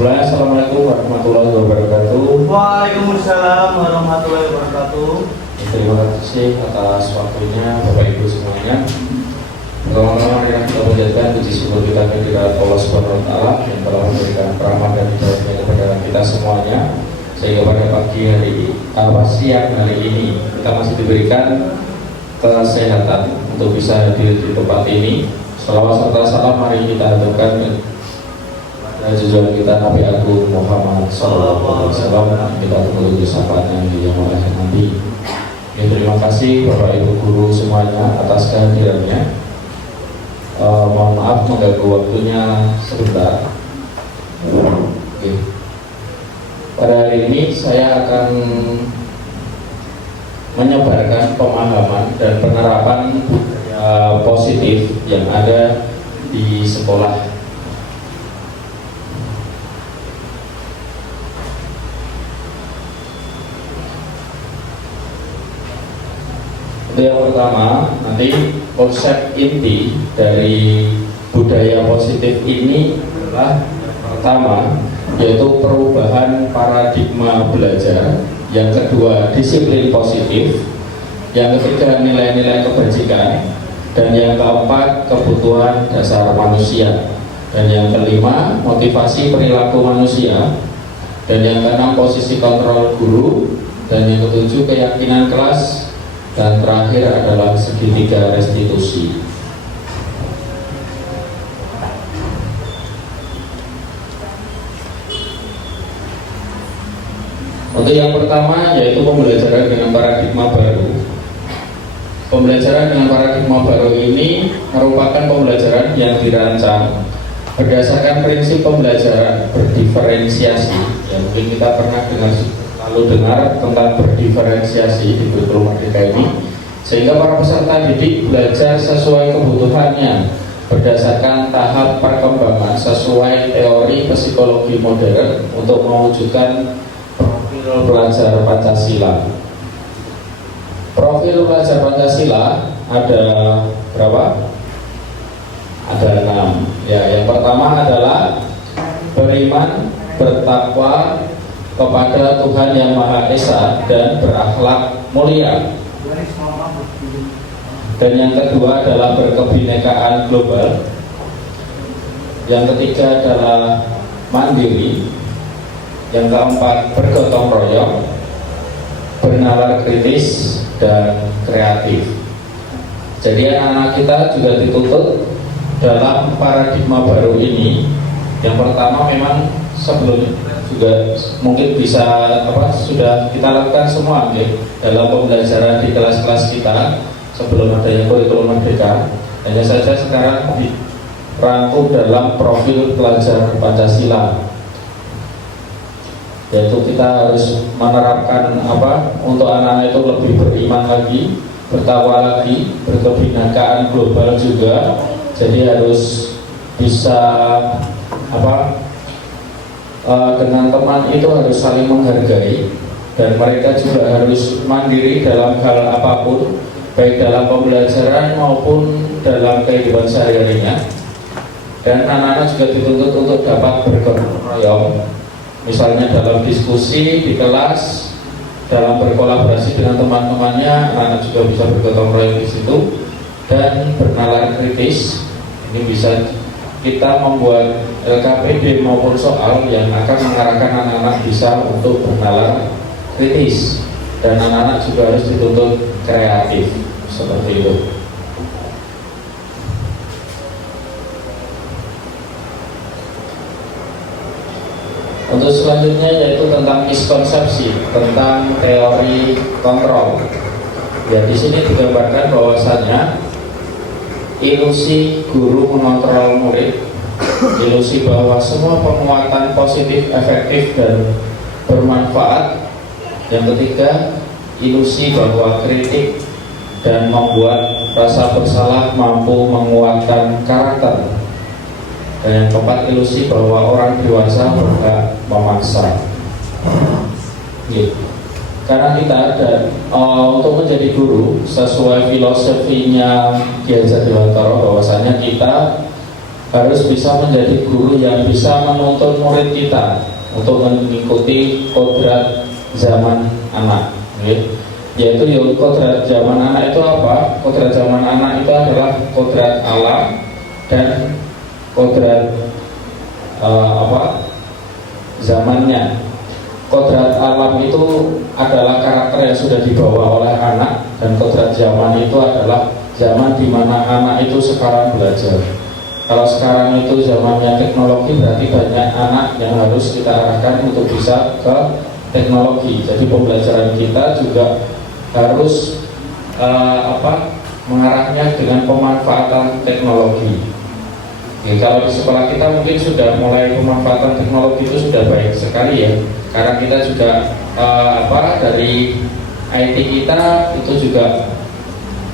Bismillah, Assalamualaikum warahmatullahi wabarakatuh. Waalaikumsalam warahmatullahi wabarakatuh. Terima kasih atas waktunya Bapak Ibu semuanya. Pertama-tama marilah kita panjatkan puji syukur kita kehadirat Allah Subhanahu wa taala yang telah memberikan rahmat dan hidayahnya kepada kita semuanya, sehingga pada pagi hari siang hari ini kita masih diberikan kesehatan untuk bisa hadir di tempat ini. Salawat serta salam mari kita haturkan junjungan kita Nabi Agung Muhammad Sallallahu Alaihi Wasallam. Kita tunggu syafaatnya di yang akhir nanti. Terima kasih Bapak Ibu guru semuanya atas kehadirannya. Mohon maaf mengganggu waktunya sebentar. Pada hari ini saya akan menyebarkan pemahaman dan penerapan budaya positif yang ada di sekolah. Yang pertama, nanti konsep inti dari budaya positif ini adalah pertama, yaitu perubahan paradigma belajar. Yang kedua, disiplin positif. Yang ketiga, nilai-nilai kebajikan. Dan yang keempat, kebutuhan dasar manusia. Dan yang kelima, motivasi perilaku manusia. Dan yang keenam, posisi kontrol guru. Dan yang ketujuh, keyakinan kelas. Dan terakhir adalah segitiga restitusi. Untuk yang pertama yaitu pembelajaran dengan paradigma baru. Pembelajaran dengan paradigma baru ini merupakan pembelajaran yang dirancang berdasarkan prinsip pembelajaran berdiferensiasi. Ya, mungkin kita pernah dengar tentang berdiferensiasi di kurikulum Merdeka ini, sehingga para peserta didik belajar sesuai kebutuhannya berdasarkan tahap perkembangan sesuai teori psikologi modern untuk mewujudkan profil pelajar Pancasila. Profil pelajar Pancasila ada berapa? Ada 6. Ya, yang pertama adalah beriman, bertakwa kepada Tuhan Yang Maha Esa dan berakhlak mulia. Dan yang kedua adalah berkebinekaan global. Yang ketiga adalah mandiri. Yang keempat bergotong royong, bernalar kritis dan kreatif. Jadi anak-anak kita juga dituntut dalam paradigma baru ini. Yang pertama memang sebelumnya juga mungkin bisa sudah kita lakukan semua dalam pembelajaran di kelas-kelas kita sebelum adanya kurikulum Merdeka. Hanya saja sekarang dirangkum dalam profil pelajar Pancasila, yaitu kita harus menerapkan untuk anak-anak itu lebih beriman lagi, bertakwa lagi, berkebinekaan global juga. Jadi harus bisa dengan teman itu harus saling menghargai, dan mereka juga harus mandiri dalam hal apapun, baik dalam pembelajaran maupun dalam kehidupan sehari-harinya. Dan anak-anak juga dituntut untuk dapat bergotong royong, misalnya dalam diskusi di kelas, dalam berkolaborasi dengan teman-temannya, anak-anak juga bisa bergotong royong di situ. Dan bernalar kritis, ini bisa kita membuat LKPD maupun soal yang akan mengarahkan anak-anak bisa untuk bernalar kritis, dan anak-anak juga harus dituntut kreatif seperti itu. Untuk selanjutnya yaitu tentang miskonsepsi tentang teori kontrol. Ya, di sini digambarkan bahwasanya ilusi guru mengontrol murid, ilusi bahwa semua penguatan positif, efektif, dan bermanfaat. Yang ketiga, ilusi bahwa kritik dan membuat rasa bersalah mampu menguatkan karakter. Dan yang keempat, ilusi bahwa orang dewasa berhak memaksa. Karena kita ada untuk menjadi guru sesuai filosofinya Ki Hajar Dewantara, bahwasanya kita harus bisa menjadi guru yang bisa menuntun murid kita untuk mengikuti kodrat zaman anak, yaitu kodrat zaman anak itu apa? Kodrat zaman anak itu adalah kodrat alam dan kodrat zamannya. Kodrat alam itu adalah karakter yang sudah dibawa oleh anak, dan kodrat zaman itu adalah zaman di mana anak itu sekarang belajar. Kalau sekarang itu zamannya teknologi, berarti banyak anak yang harus kita arahkan untuk bisa ke teknologi. Jadi pembelajaran kita juga harus mengarahnya dengan pemanfaatan teknologi. Kalau di sekolah kita mungkin sudah mulai pemanfaatan teknologi itu sudah baik sekali ya, karena kita juga dari IT kita itu juga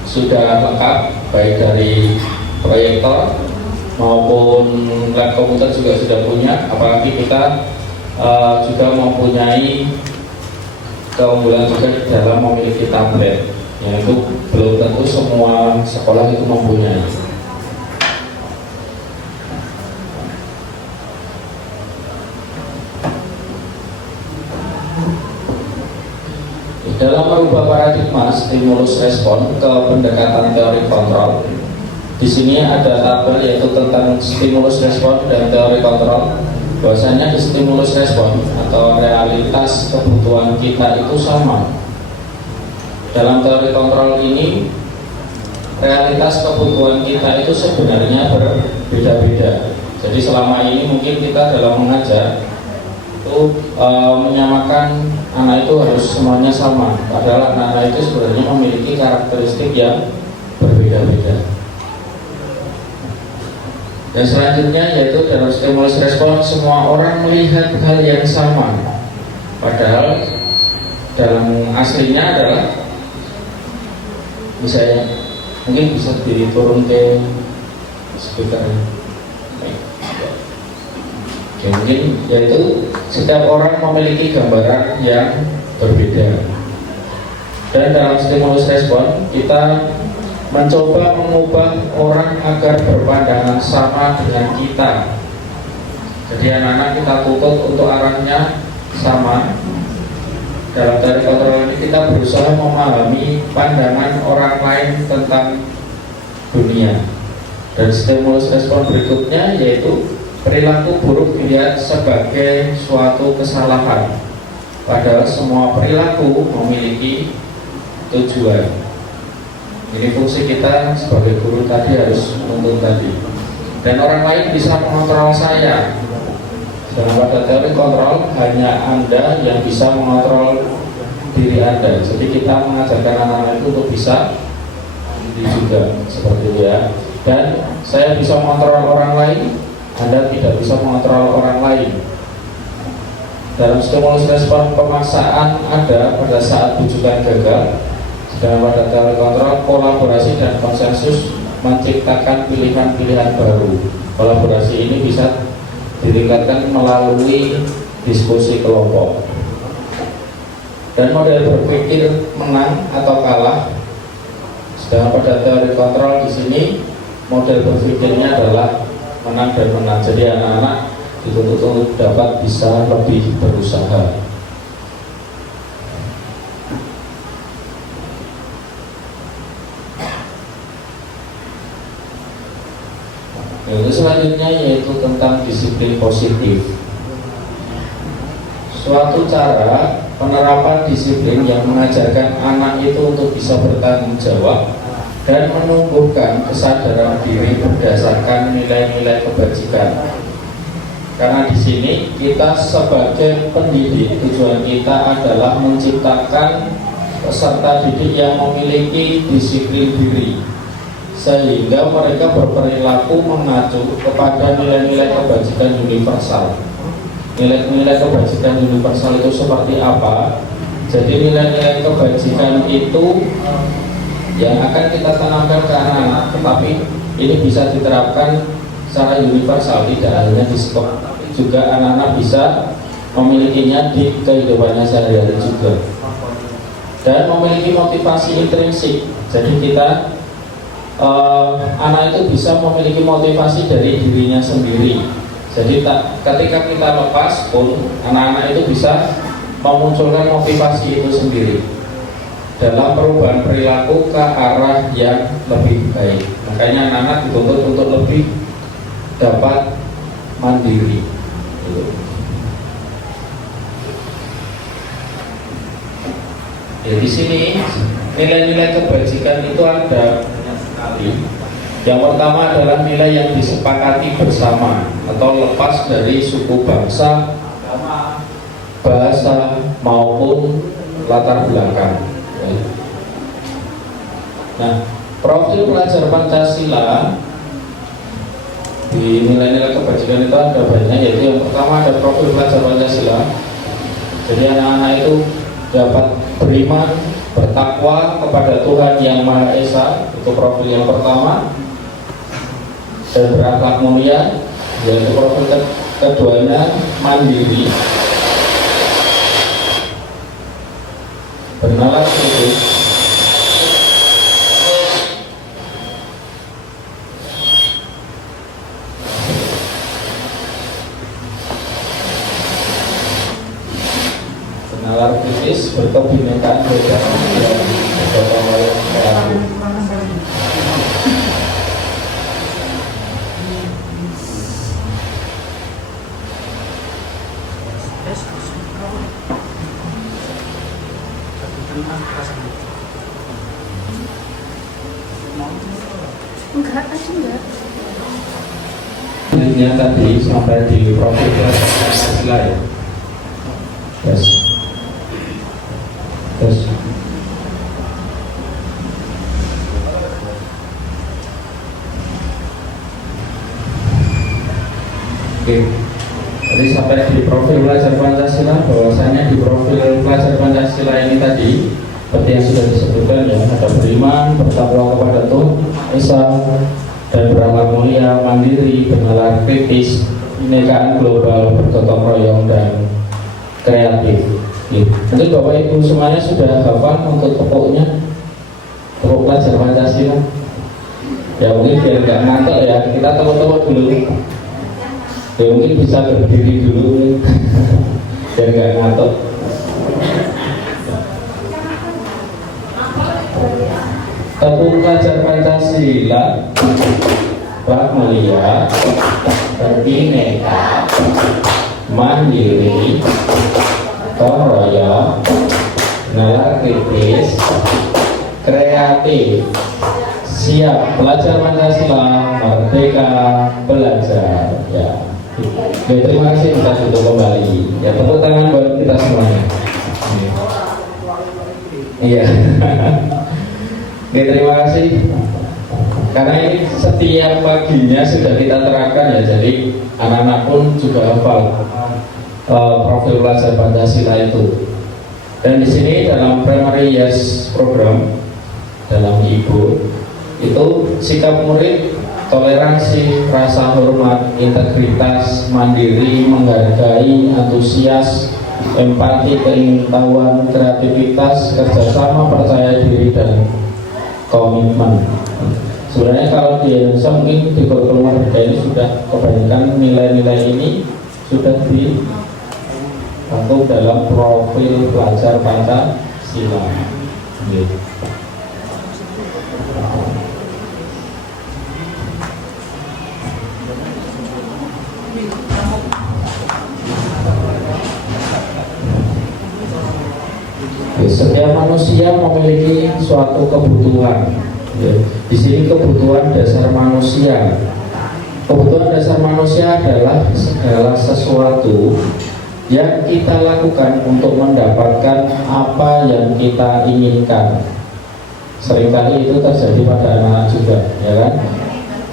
sudah lengkap, baik dari proyektor maupun lab komputer juga sudah punya. Apalagi kita juga mempunyai keunggulan juga dalam memiliki tablet, yaitu belum tentu semua sekolah itu mempunyai. Dalam merubah paradigma stimulus respon ke pendekatan teori kontrol, di sini ada tabel yaitu tentang stimulus respon dan teori kontrol. Bahwasanya di stimulus respon atau realitas kebutuhan kita itu sama. Dalam teori kontrol ini, realitas kebutuhan kita itu sebenarnya berbeda-beda. Jadi selama ini mungkin kita dalam mengajar itu menyamakan anak itu harus semuanya sama, padahal anak-anak itu sebenarnya memiliki karakteristik yang berbeda-beda. Dan selanjutnya yaitu dalam stimulus respon, semua orang melihat hal yang sama, padahal dalam aslinya adalah, misalnya mungkin bisa diturun ke speakernya. Mungkin yaitu setiap orang memiliki gambaran yang berbeda. Dan dalam stimulus respon kita mencoba mengubah orang agar berpandangan sama dengan kita. Jadi anak-anak kita tuntut untuk arahnya sama. Dalam teori kontrol ini kita berusaha memahami pandangan orang lain tentang dunia. Dan stimulus respon berikutnya yaitu perilaku buruk dilihat sebagai suatu kesalahan, padahal semua perilaku memiliki tujuan. Ini fungsi kita sebagai guru tadi harus menuntun tadi. Dan orang lain bisa mengontrol saya. Dalam pada teori kontrol hanya Anda yang bisa mengontrol diri Anda. Jadi kita mengajarkan anak-anak itu untuk bisa diri juga seperti itu ya. Dan saya bisa mengontrol orang lain, Anda tidak bisa mengontrol orang lain. Dalam stimulus respon pemaksaan ada pada saat rujukan gagal. Sedangkan pada teori kontrol kolaborasi dan konsensus menciptakan pilihan-pilihan baru. Kolaborasi ini bisa ditingkatkan melalui diskusi kelompok. Dan model berpikir menang atau kalah. Sedangkan pada teori kontrol di sini model berpikirnya adalah menang dan menang. Jadi anak-anak dituntut untuk dapat bisa lebih berusaha. Yang selanjutnya yaitu tentang disiplin positif. Suatu cara penerapan disiplin yang mengajarkan anak itu untuk bisa bertanggung jawab dan menumbuhkan kesadaran diri berdasarkan nilai-nilai kebajikan. Karena di sini kita sebagai pendidik, tujuan kita adalah menciptakan peserta didik yang memiliki disiplin diri, sehingga mereka berperilaku mengacu kepada nilai-nilai kebajikan universal. Nilai-nilai kebajikan universal itu seperti apa? Jadi nilai-nilai kebajikan itu yang akan kita tanamkan ke anak-anak, tetapi ini bisa diterapkan secara universal, tidak hanya di sekolah, tapi juga anak-anak bisa memilikinya di kehidupannya sehari-hari juga. Dan memiliki motivasi intrinsik. Jadi kita anak itu bisa memiliki motivasi dari dirinya sendiri. Jadi ketika kita lepas pun anak-anak itu bisa memunculkan motivasi itu sendiri dalam perubahan perilaku ke arah yang lebih baik. Makanya anak-anak dituntut untuk lebih dapat mandiri. Ya, di sini nilai-nilai kebajikan itu ada banyak sekali. Yang pertama adalah nilai yang disepakati bersama atau lepas dari suku bangsa, agama, bahasa maupun latar belakang. Nah, profil pelajar Pancasila di nilai-nilai kebajikan itu ada banyak, yaitu yang pertama ada profil pelajar Pancasila. Jadi anak-anak itu dapat beriman, bertakwa kepada Tuhan Yang Maha Esa, itu profil yang pertama, dan berakhlak mulia, yaitu profil keduanya mandiri, bernalar kritis, bernalar kritis, berkebinekaan beragam dan bergotong royong kreatif. Enggak, aja enggak. Ini tadi sampai di profil Pancasila ya. Yes. Yes. Oke. Jadi sampai di profil pelajar Pancasila, bahwasanya di profil pelajar Pancasila ini tadi seperti yang sudah disebutkan ya, ada beriman, bertakwa kepada Tuhan Esa, dan berakhlak mulia, mandiri, bernalar kritis, kebinekaan global, bergotong royong, dan kreatif. Jadi Bapak Ibu semuanya sudah hafal untuk pokoknya, pokok pelajar Pancasila. Ya mungkin biar nggak ngantuk ya, kita tepuk-tepuk dulu. Ya mungkin bisa berdiri dulu biar nggak ngantuk. Tepuk pelajar Pancasila, akhlak mulia, berbineka, mandiri, gotong royong, nalar kritis, kreatif, siap belajar Pancasila, merdeka belajar. Ya, terima kasih, kita tutup kembali. Ya, tepuk tangan buat kita semuanya. Iya. Oke, terima kasih. Karena ini setiap paginya sudah kita terangkan ya, jadi anak-anak pun juga hafal profil pelajar Pancasila itu. Dan di sini dalam primary yes program dalam ibu itu sikap murid, toleransi, rasa hormat, integritas, mandiri, menghargai, antusias, empati, keingintahuan, kreativitas, kerjasama, percaya diri, dan komitmen. Sebenarnya kalau di Indonesia mungkin di kurikulum merdeka ini sudah kebanyakan nilai-nilai ini sudah diatur dalam profil pelajar Pancasila. Setiap manusia memiliki suatu kebutuhan. Di sini kebutuhan dasar manusia. Kebutuhan dasar manusia adalah segala sesuatu yang kita lakukan untuk mendapatkan apa yang kita inginkan. Seringkali itu terjadi pada anak-anak juga, ya kan?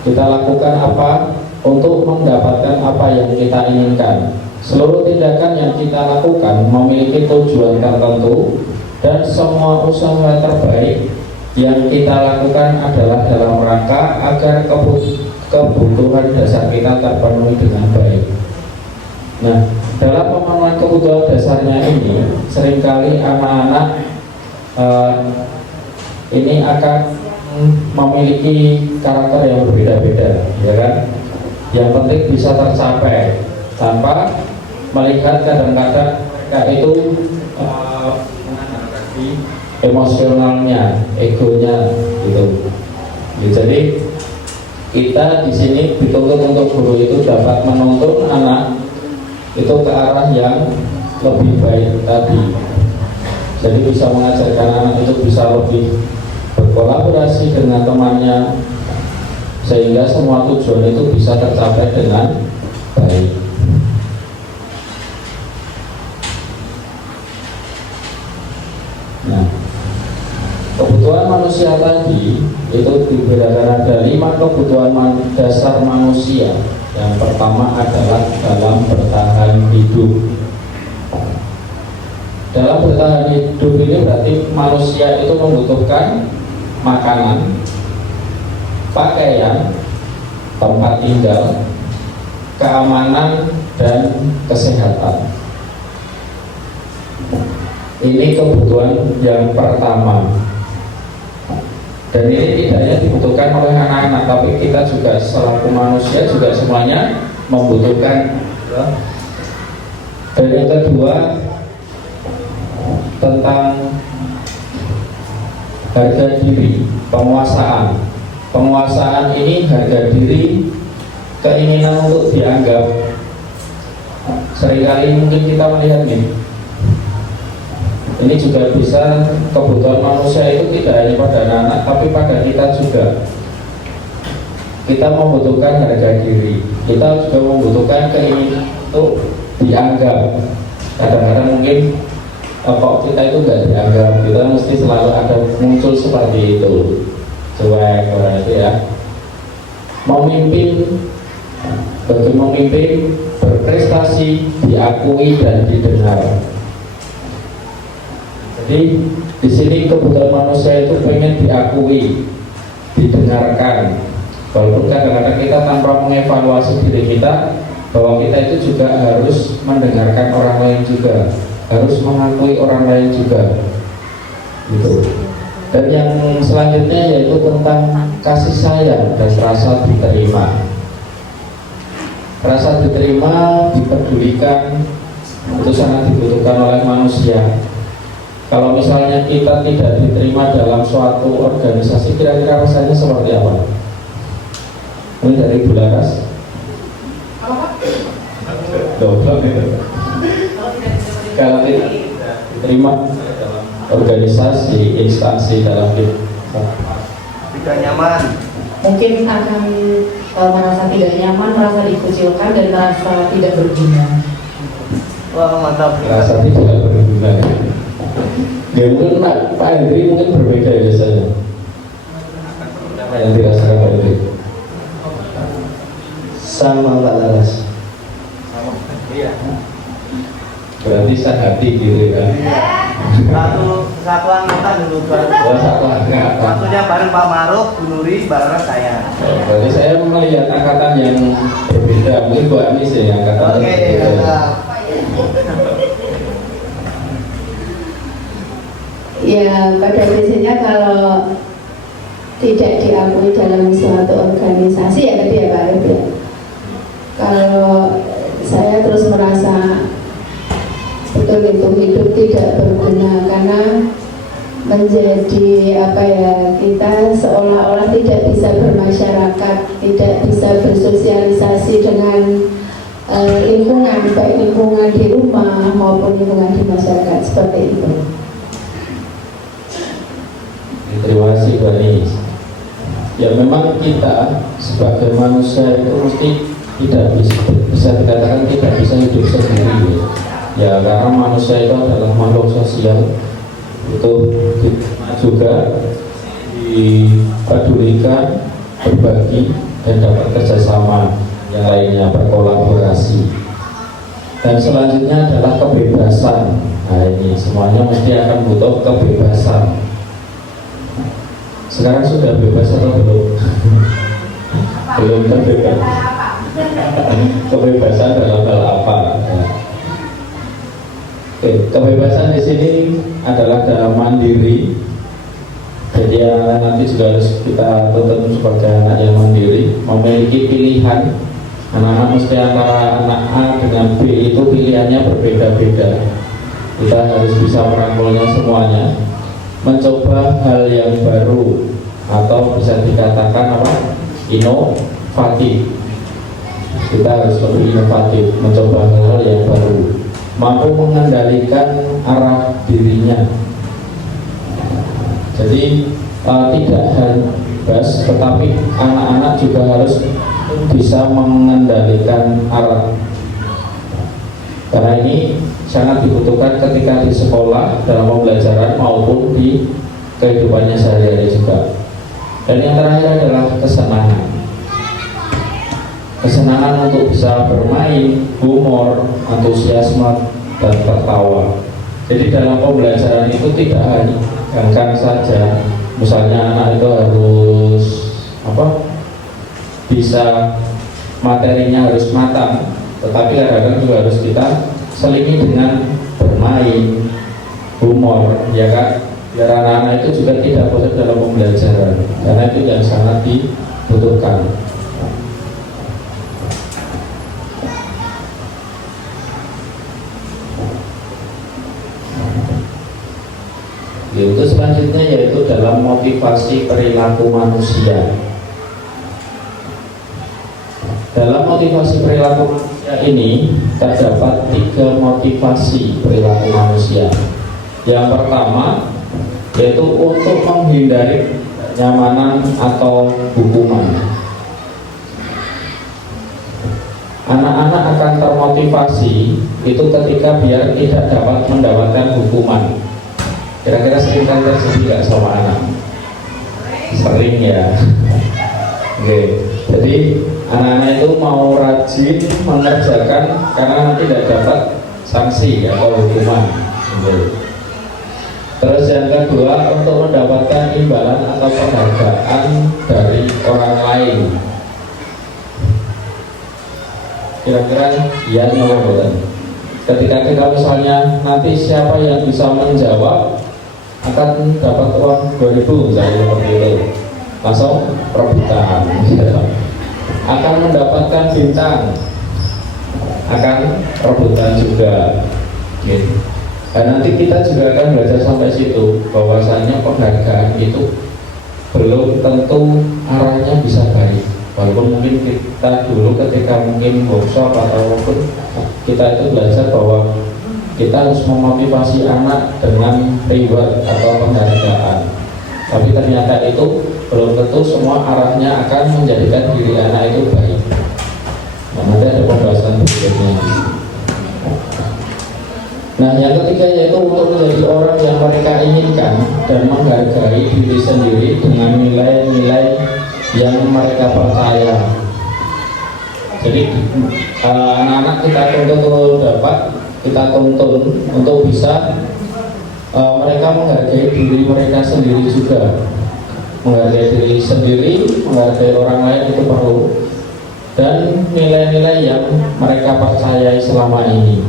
Kita lakukan apa untuk mendapatkan apa yang kita inginkan. Seluruh tindakan yang kita lakukan memiliki tujuan tertentu, dan semua usaha terbaik yang kita lakukan adalah dalam rangka agar kebutuhan dasar kita terpenuhi dengan baik. Nah, dalam pemenuhan kebutuhan dasarnya ini, seringkali anak-anak ini akan memiliki karakter yang berbeda-beda, ya kan? Yang penting bisa tercapai tanpa melihat kadang-kadang mereka itu emosionalnya, egonya gitu. Jadi kita di sini dituntut untuk guru itu dapat menuntun anak itu ke arah yang lebih baik tadi. Jadi bisa mengajarkan anak itu bisa lebih berkolaborasi dengan temannya sehingga semua tujuan itu bisa tercapai dengan baik. Nah, kebutuhan manusia tadi itu dibedakan ada 5 kebutuhan dasar manusia. Yang pertama adalah dalam bertahan hidup. Dalam bertahan hidup ini berarti manusia itu membutuhkan makanan, pakaian, tempat tinggal, keamanan, dan kesehatan. Ini kebutuhan yang pertama. Dan ini tidak hanya dibutuhkan oleh anak-anak, tapi kita juga selaku manusia juga semuanya membutuhkan. Dan yang kedua tentang harga diri, penguasaan. Penguasaan ini harga diri, keinginan untuk dianggap. Seringkali mungkin kita melihat nih, ini juga bisa kebutuhan manusia itu tidak hanya pada anak-anak, tapi pada kita juga. Kita membutuhkan harga diri, kita juga membutuhkan keinginan untuk dianggap. Kadang-kadang mungkin kok kita itu nggak dianggap, kita mesti selalu ada muncul seperti itu, cuek orang itu ya. Memimpin, bagi memimpin, berprestasi, diakui dan didengar. Jadi di sini kebutuhan manusia itu pengen diakui, didengarkan. Walaupun kadang-kadang kita tanpa mengevaluasi diri kita bahwa kita itu juga harus mendengarkan orang lain juga, harus mengakui orang lain juga, gitu. Dan yang selanjutnya yaitu tentang kasih sayang dan rasa diterima. Rasa diterima, dipedulikan, itu sangat dibutuhkan oleh manusia. Kalau misalnya kita tidak diterima dalam suatu organisasi, kira-kira rasanya seperti apa? Ini dari Bu Laras. Kalau tidak diterima dalam organisasi, instansi, dalam Tidak nyaman. Mungkin akan merasa tidak nyaman, merasa dikucilkan, dan merasa tidak berguna. Wah, mantap. Rasa tidak berguna. Ya mungkin Pak Hendri mungkin berbeda ya biasanya. Apa yang dirasakan Pak Hendri? Sama Mbak Laras. Iya. Berarti sehati gitu kan? Satu angkatan dulu bareng. Oh, satu angkatan. Satunya bareng Pak Maruf, Bu Nuri, bareng saya. Berarti saya melihat angkatan yang berbeda. Mungkin Bu Amis ya angkatan Oke, yang berbeda. mantap. Ya, pada prinsipnya kalau tidak diakui dalam suatu organisasi, ya tadi ya Pak Arif ya. Kalau saya terus merasa betul itu hidup tidak berguna karena menjadi apa ya, kita seolah-olah tidak bisa bermasyarakat, tidak bisa bersosialisasi dengan lingkungan, baik lingkungan di rumah maupun lingkungan di masyarakat, seperti itu. Terima kasih Bu Anis. Ya memang kita sebagai manusia itu mesti tidak bisa dikatakan tidak bisa hidup sendiri. Ya karena manusia itu adalah makhluk sosial, itu juga dipedulikan, berbagi, dan dapat kerjasama yang lainnya, berkolaborasi. Dan selanjutnya adalah kebebasan. Nah ini semuanya mesti akan butuh kebebasan. Sekarang sudah bebas atau belum? Belum terbebas. Kebebasan dalam hal apa? Oke, kebebasan di sini adalah dalam mandiri, Jadi anak nanti juga harus kita tuntut sebagai anak yang mandiri, memiliki pilihan. Anak-anak mesti antara anak A dengan B itu pilihannya berbeda-beda. Kita harus bisa merangkulnya semuanya, mencoba hal yang baru atau bisa dikatakan apa? Inovatif. Kita harus lebih inovatif, mencoba hal-hal yang baru, mampu mengendalikan arah dirinya. Jadi tidak bebas, tetapi anak-anak juga harus bisa mengendalikan arah. Karena ini sangat dibutuhkan ketika di sekolah, dalam pembelajaran maupun di kehidupannya sehari-hari juga. Dan yang terakhir adalah kesenangan. Kesenangan untuk bisa bermain, humor, antusiasme, dan tertawa. Jadi dalam pembelajaran itu tidak hanya saja, misalnya anak itu harus bisa materinya harus matang, tetapi kadang-kadang juga harus kita selingi dengan bermain, humor, ya kan? Biar anak-anak itu juga tidak bosan dalam pembelajaran, karena itu yang sangat dibutuhkan. Itu selanjutnya yaitu dalam motivasi perilaku manusia. Dalam motivasi perilaku manusia ini terdapat 3 motivasi perilaku manusia. Yang pertama yaitu untuk menghindari kenyamanan atau hukuman. Anak-anak akan termotivasi itu ketika biar tidak dapat mendapatkan hukuman. Kira-kira sering kali terjadi nggak sama anak? Sering ya. Oke. Jadi anak-anak itu mau rajin mengerjakan karena nanti tidak dapat sanksi atau hukuman. Oke. Terus yang kedua untuk mendapatkan imbalan atau penghargaan dari orang lain. Kira-kira iya atau bukan? Ketika kita misalnya nanti siapa yang bisa menjawab akan dapat uang 2.000 misalnya seperti itu, langsung rebutan. Akan mendapatkan bintang, akan rebutan juga. Gitu. Dan nanti kita juga akan belajar sampai situ bahwasanya penghargaan itu belum tentu arahnya bisa baik. Walaupun mungkin kita dulu ketika mungkin workshop atau apapun kita itu belajar bahwa kita harus memotivasi anak dengan reward atau penghargaan. Tapi ternyata itu belum tentu semua arahnya akan menjadikan diri anak itu baik. Nah, nanti ada pembahasan berikutnya. Nah, yang ketiga yaitu untuk menjadi orang yang mereka inginkan dan menghargai diri sendiri dengan nilai-nilai yang mereka percaya. Jadi anak-anak kita tuntun untuk bisa mereka menghargai diri mereka sendiri juga. Menghargai diri sendiri, menghargai orang lain itu perlu, dan nilai-nilai yang mereka percayai selama ini.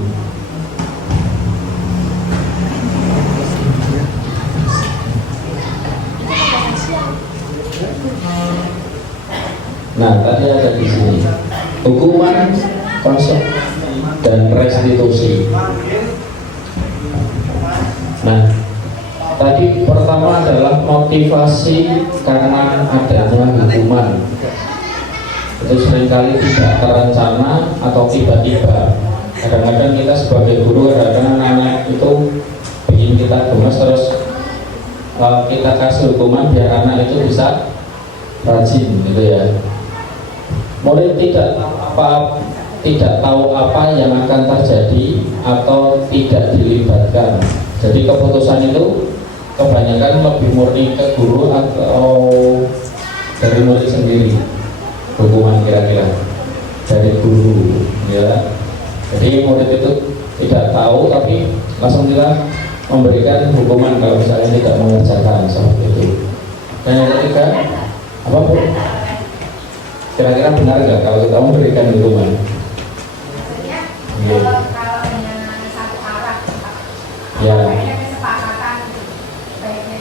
Nah, tadi ada di sini hukuman, konsep, dan restitusi. Nah, tadi pertama adalah motivasi karena adanya hukuman. Itu seringkali tidak terencana atau tiba-tiba. Kadang-kadang kita sebagai guru, kadang-kadang anak itu ingin kita gemes terus kita kasih hukuman biar anak itu bisa rajin, gitu ya. Murid tidak tahu apa yang akan terjadi atau tidak dilibatkan. Jadi keputusan itu kebanyakan lebih murni ke guru atau dari murid sendiri. Hukuman kira-kira dari guru, ya. Jadi murid itu tidak tahu tapi langsung kita memberikan hukuman kalau misalnya tidak mengerjakan seperti itu. Dan yang ketiga, apa Bu? Kira-kira benar nggak kalau kita memberikan hukuman? Kalau dengan satu arah, ya. kesepakatan baiknya.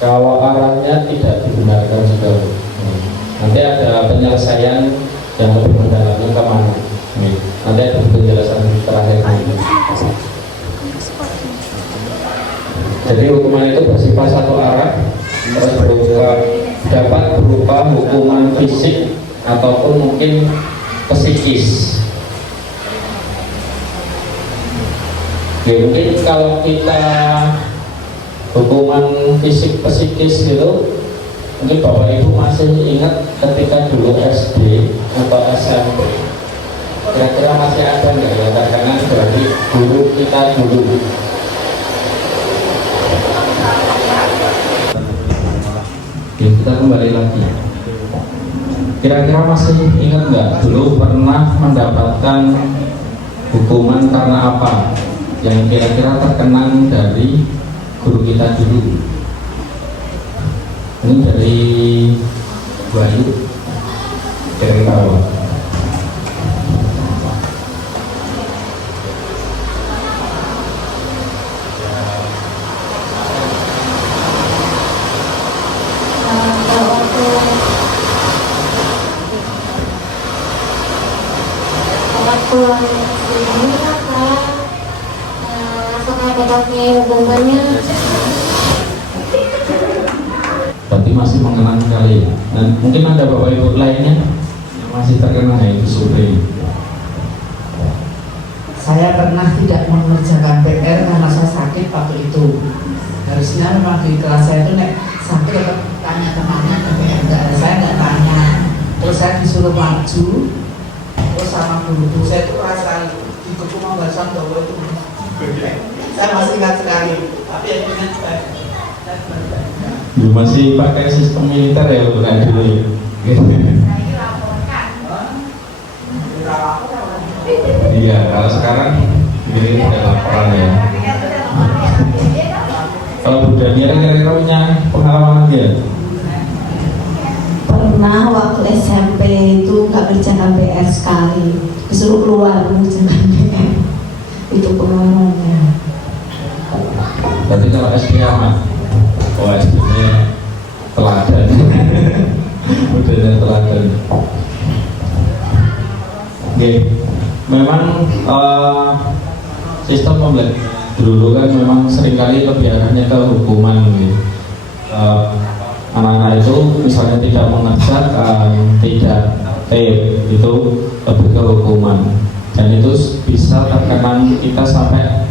Kalau arahnya tidak dibenarkan juga, nanti ada penyelesaian yang lebih mendalamnya kemana. Nanti ada penjelasan terakhir. Jadi hukuman itu bersifat satu arah, terus dapat berupa hukuman fisik ataupun mungkin psikis. Ya, mungkin kalau kita hukuman fisik psikis gitu, mungkin Bapak Ibu masih ingat ketika dulu SD atau SMP, kira-kira masih ada nggak ya karena berarti guru kita dulu. Ya, kita kembali lagi. Kira-kira masih ingat nggak dulu pernah mendapatkan hukuman karena apa yang kira-kira terkenang dari guru kita dulu? Ini dari Bayu, dari tahu. Pulang ini saya langsung ada hubungannya. Berarti masih mengenang sekali. Dan mungkin ada Bapak Ibu lainnya yang masih terkenang, yaitu Supri. Saya pernah tidak mengerjakan PR karena saya sakit waktu itu. Harusnya memang di kelas saya itu nek sakit tetap tanya temannya ke PR, saya nggak tanya. Terus saya disuruh maju, terus sama guru saya itu rasa di kepungan bahasa Jawa itu. Saya masih ingat sekali. Tapi yang ingat saya. Masih pakai sistem militer ya bukan dulu ya. Iya, kalau sekarang ini ada laporan ya. Kalau Bu Daniel kira-kira punya pengalaman dia? Pernah waktu SMP itu nggak kerjakan PR sekali, disuruh keluar mengerjakan PR. Itu pengalamannya. Berarti kalau SD aman? Oh, SD-nya teladan. Budaya teladan. Oke, memang sistem pembelajaran dulu kan memang seringkali lebih arahnya ke hukuman gitu. Anak-anak itu misalnya tidak mengerjakan, tidak tape, itu lebih ke hukuman, dan itu bisa terkenang kita sampai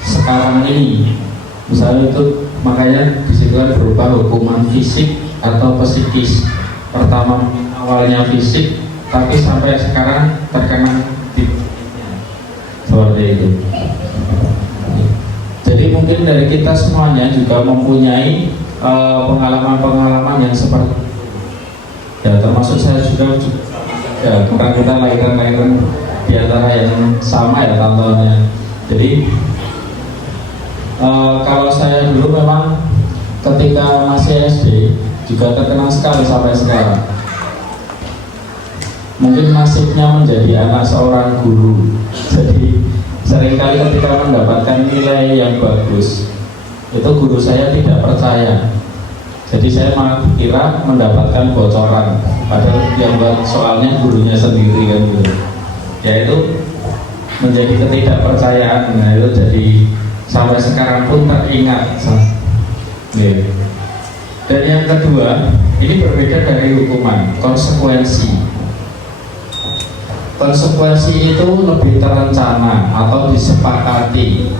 sekarang ini. Misalnya itu makanya disitulah berupa hukuman fisik atau psikis. Pertama awalnya fisik, tapi sampai sekarang terkenang di seperti itu. Jadi mungkin dari kita semuanya juga mempunyai pengalaman-pengalaman yang seperti itu. Ya, termasuk saya juga ya, karena kita lahiran di antara yang sama ya tahunnya. Jadi kalau saya dulu memang ketika masih SD juga terkenang sekali sampai sekarang. Mungkin nasibnya menjadi anak seorang guru. Jadi seringkali ketika mendapatkan nilai yang bagus, itu guru saya tidak percaya. Jadi saya malah kira mendapatkan bocoran, padahal yang buat soalnya gurunya sendiri kan gitu. Yaitu menjadi ketidakpercayaan. Nah itu jadi sampai sekarang pun teringat. Dan yang kedua, ini berbeda dari hukuman, konsekuensi. Konsekuensi itu lebih terencana atau disepakati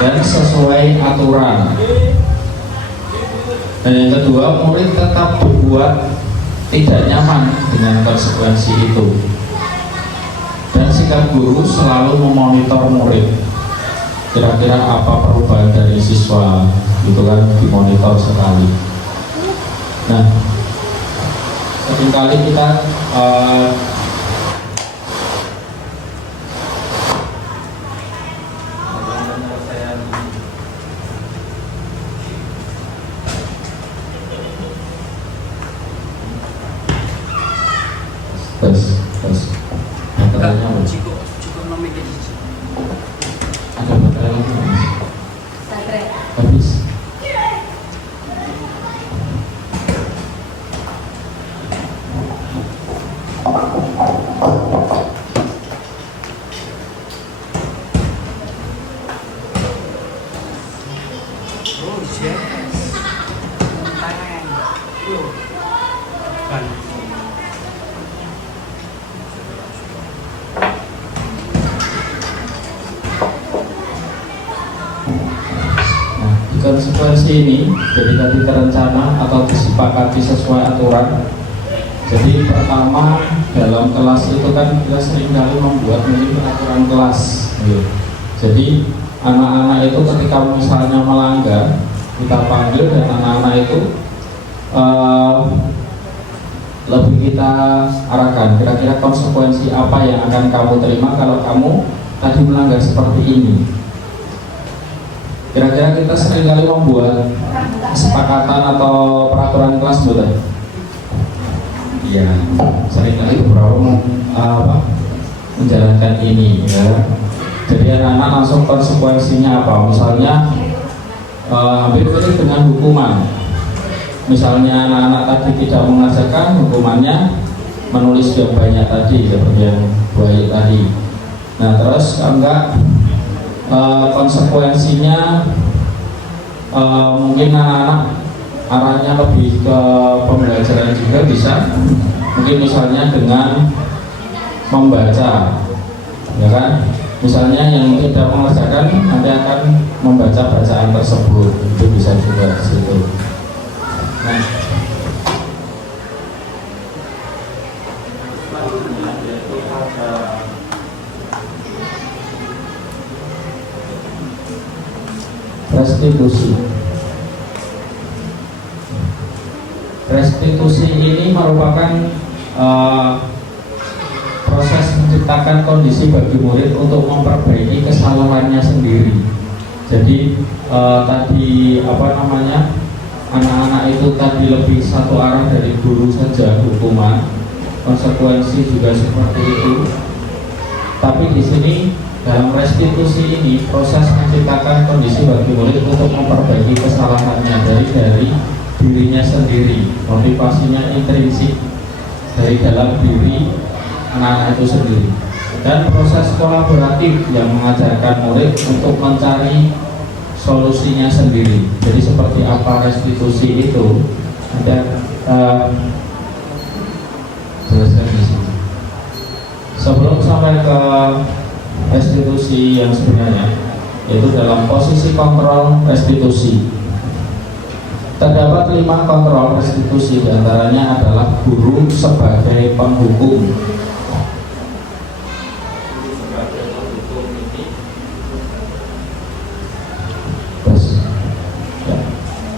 dan sesuai aturan. Dan yang kedua, murid tetap dibuat tidak nyaman dengan konsekuensi itu. Dan sikap guru selalu memonitor murid. Kira-kira apa perubahan dari siswa, gitu kan, dimonitor sekali. Nah, seringkali kita baterainya ada baterai lagi habis. konsekuensi ini ketika terencana atau disepakati sesuai aturan. Jadi pertama dalam kelas itu kan kita seringkali membuat peraturan kelas. Jadi anak-anak itu ketika misalnya melanggar kita panggil dan anak-anak itu lebih kita arahkan kira-kira konsekuensi apa yang akan kamu terima kalau kamu tadi melanggar seperti ini. Kira-kira kita seringkali membuat kesepakatan atau peraturan kelas, betul? Iya, seringkali beberapa menjalankan ini, ya. Jadi anak-anak langsung konsekuensinya apa? Misalnya hampir mirip dengan hukuman. Misalnya anak-anak tadi tidak mengerjakan, hukumannya menulis yang banyak tadi, seperti yang baik tadi. Nah terus enggak konsekuensinya mungkin anak-anak arahnya lebih ke pembelajaran juga bisa, mungkin misalnya dengan membaca, ya kan? Misalnya yang tidak mengerjakan nanti akan membaca bacaan tersebut, itu bisa juga di situ. Nah, restitusi. Restitusi ini merupakan proses menciptakan kondisi bagi murid untuk memperbaiki kesalahannya sendiri. Jadi tadi anak-anak itu tadi lebih satu arah dari guru saja hukuman, konsekuensi juga seperti itu. Tapi di sini dalam restitusi ini proses menciptakan kondisi bagi murid untuk memperbaiki kesalahannya dari dirinya sendiri, motivasinya intrinsik dari dalam diri anak-anak itu sendiri, dan proses kolaboratif yang mengajarkan murid untuk mencari solusinya sendiri. Jadi seperti apa restitusi itu ada jelaskan di sini. Sebelum sampai ke restitusi yang sebenarnya, yaitu dalam posisi kontrol restitusi, terdapat 5 kontrol restitusi, diantaranya adalah guru sebagai penghukum.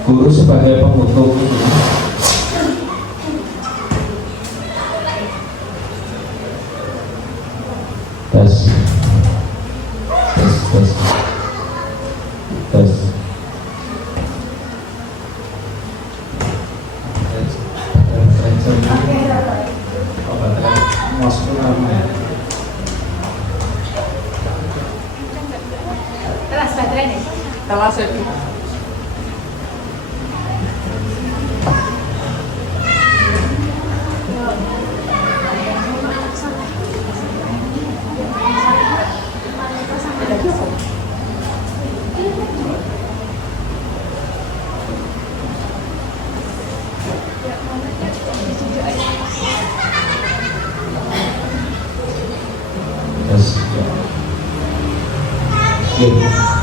Guru sebagai penghukum ini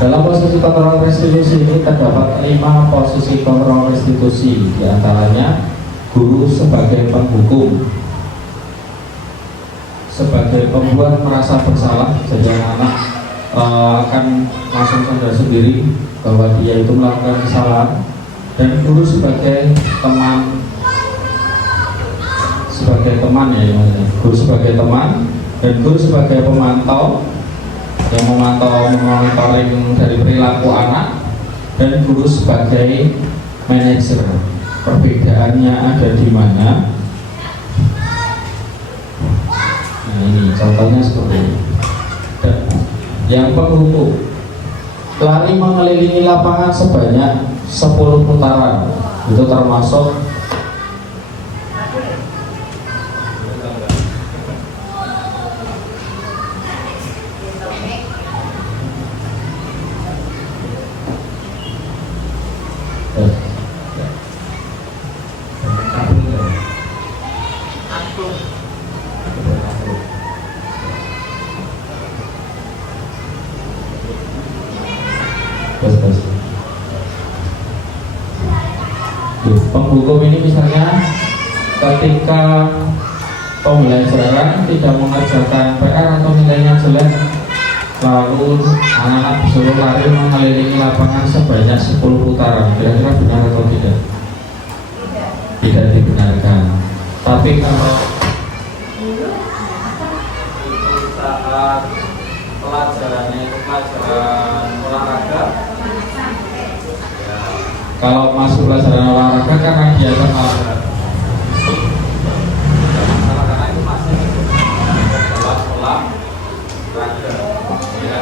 dalam posisi kontrol restitusi ini terdapat 5 posisi kontrol restitusi, diantaranya guru sebagai penghukum, sebagai pembuat merasa bersalah. Jadi anak-anak akan langsung sadar sendiri bahwa dia itu melakukan kesalahan, dan guru sebagai teman, guru sebagai teman, dan guru sebagai pemantau yang memantau monitoring dari perilaku anak, dan guru sebagai manajer. Perbedaannya ada di mana? Nah ini contohnya seperti ini. Yang penghukum lari mengelilingi lapangan sebanyak 10 putaran, itu termasuk Penghukum ini misalnya ketika pembelajaran tidak mengerjakan PR atau nilainya jelek, lalu anak-anak disuruh lari mengelilingi lapangan sebanyak 10 putaran, kira-kira benar atau tidak? Tidak dibenarkan. Tapi kalau saat pelajarannya itu pelajaran olahraga, kalau masuk pelajaran olahraga karena dia terlambat, karena itu masih dalam olahraga, ya.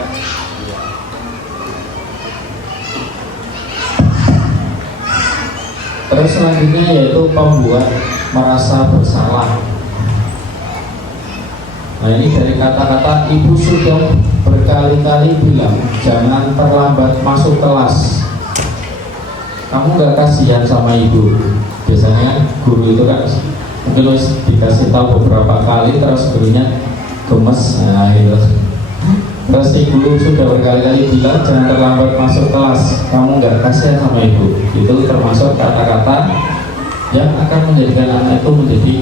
Terus selanjutnya yaitu pembuat merasa bersalah. Nah ini dari kata-kata ibu sudah berkali-kali bilang jangan terlambat masuk kelas. Kamu gak kasihan sama ibu? Biasanya guru itu kan mungkin harus dikasih tahu beberapa kali terus gurunya gemes. Nah itu. Terus ibu sudah berkali-kali bilang jangan terlambat masuk kelas. Kamu gak kasihan sama ibu? Itu termasuk kata-kata yang akan menjadikan anak itu menjadi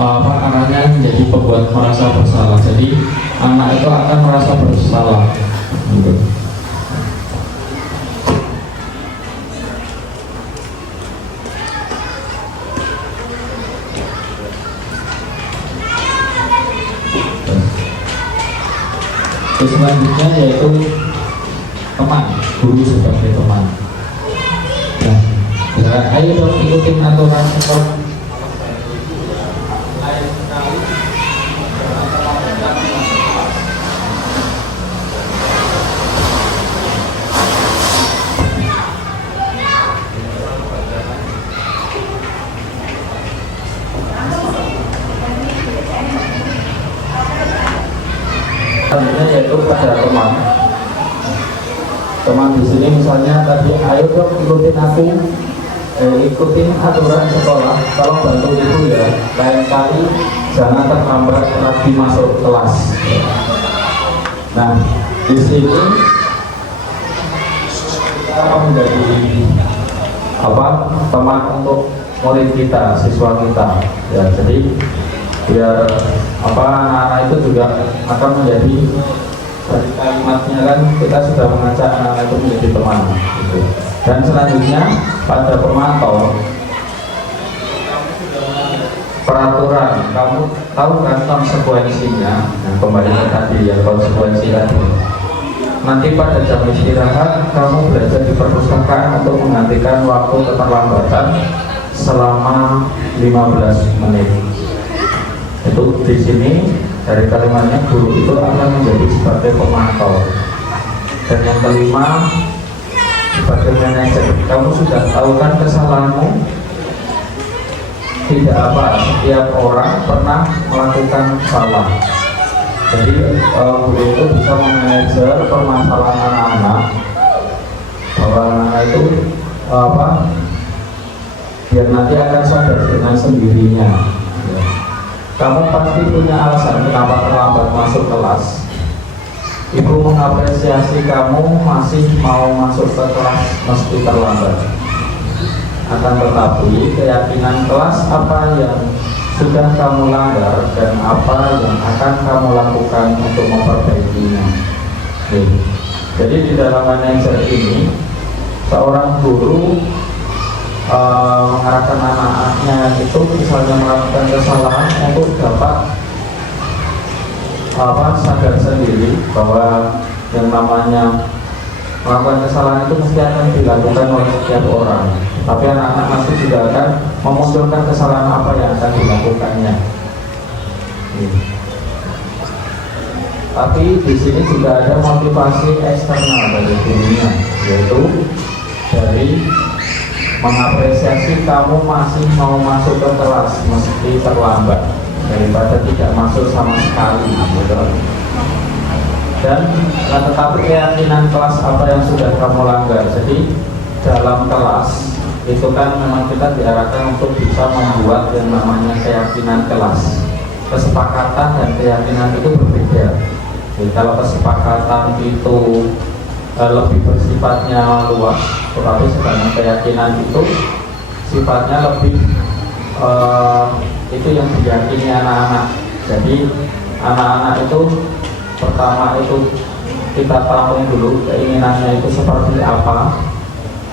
arahnya menjadi pembuat merasa bersalah. Jadi anak itu akan merasa bersalah gitu. Terus selanjutnya yaitu teman, guru sebagai teman. Nah, misalkan ayo dong ikutin aturan sekolah. Selanjutnya yaitu pada teman di sini misalnya tadi ayo dong ikutin aku, ikutin aturan sekolah, tolong bantu ibu ya, lain kali jangan terlambat lagi masuk kelas. Nah di sini kita menjadi teman untuk murid kita, siswa kita ya. Jadi biar anak-anak itu juga akan menjadi dari kalimatnya kan kita sudah mengajak anak-anak itu menjadi teman gitu. Dan selanjutnya pada pemantau peraturan, kamu tahu kan konsekuensinya. Nah, kembali ke tadi ya, konsekuensi tadi nanti pada jam istirahat kamu belajar di perpustakaan untuk menggantikan waktu keterlambatan selama 15 menit. Itu di sini dari kalimatnya guru itu akan menjadi sebagai pemantau. Dan yang kelima sebagai manajer, kamu sudah tahu kan kesalahanmu. Tidak apa, setiap orang pernah melakukan salah. Jadi guru itu bisa manajer permasalahan anak-anak, bahwa anak itu biar nanti akan sadar dengan sendirinya. Kamu pasti punya alasan kenapa terlambat masuk kelas. Ibu mengapresiasi kamu masih mau masuk ke kelas meski terlambat. Akan tetapi keyakinan kelas apa yang sudah kamu langgar dan apa yang akan kamu lakukan untuk memperbaikinya. Jadi di dalam manajer ini seorang guru mengarahkan anak-anaknya itu misalnya melakukan kesalahan untuk dapat sadar sendiri bahwa yang namanya melakukan kesalahan itu mesti akan dilakukan oleh setiap orang. Tapi anak-anak masih juga akan memunculkan kesalahan apa yang akan dilakukannya. Tapi di sini juga ada motivasi eksternal dari gurunya, yaitu dari mengapresiasi kamu masih mau masuk ke kelas meski terlambat daripada tidak masuk sama sekali gitu. Dan tetapi keyakinan kelas apa yang sudah kamu langgar. Jadi dalam kelas itu kan memang kita diarahkan untuk bisa membuat yang namanya keyakinan kelas. Kesepakatan dan keyakinan itu berbeda. Jadi kalau kesepakatan itu lebih bersifatnya luas, tetapi sebenarnya keyakinan itu sifatnya lebih itu yang diyakini anak-anak. Jadi anak-anak itu pertama itu kita tampung dulu keinginannya itu seperti apa,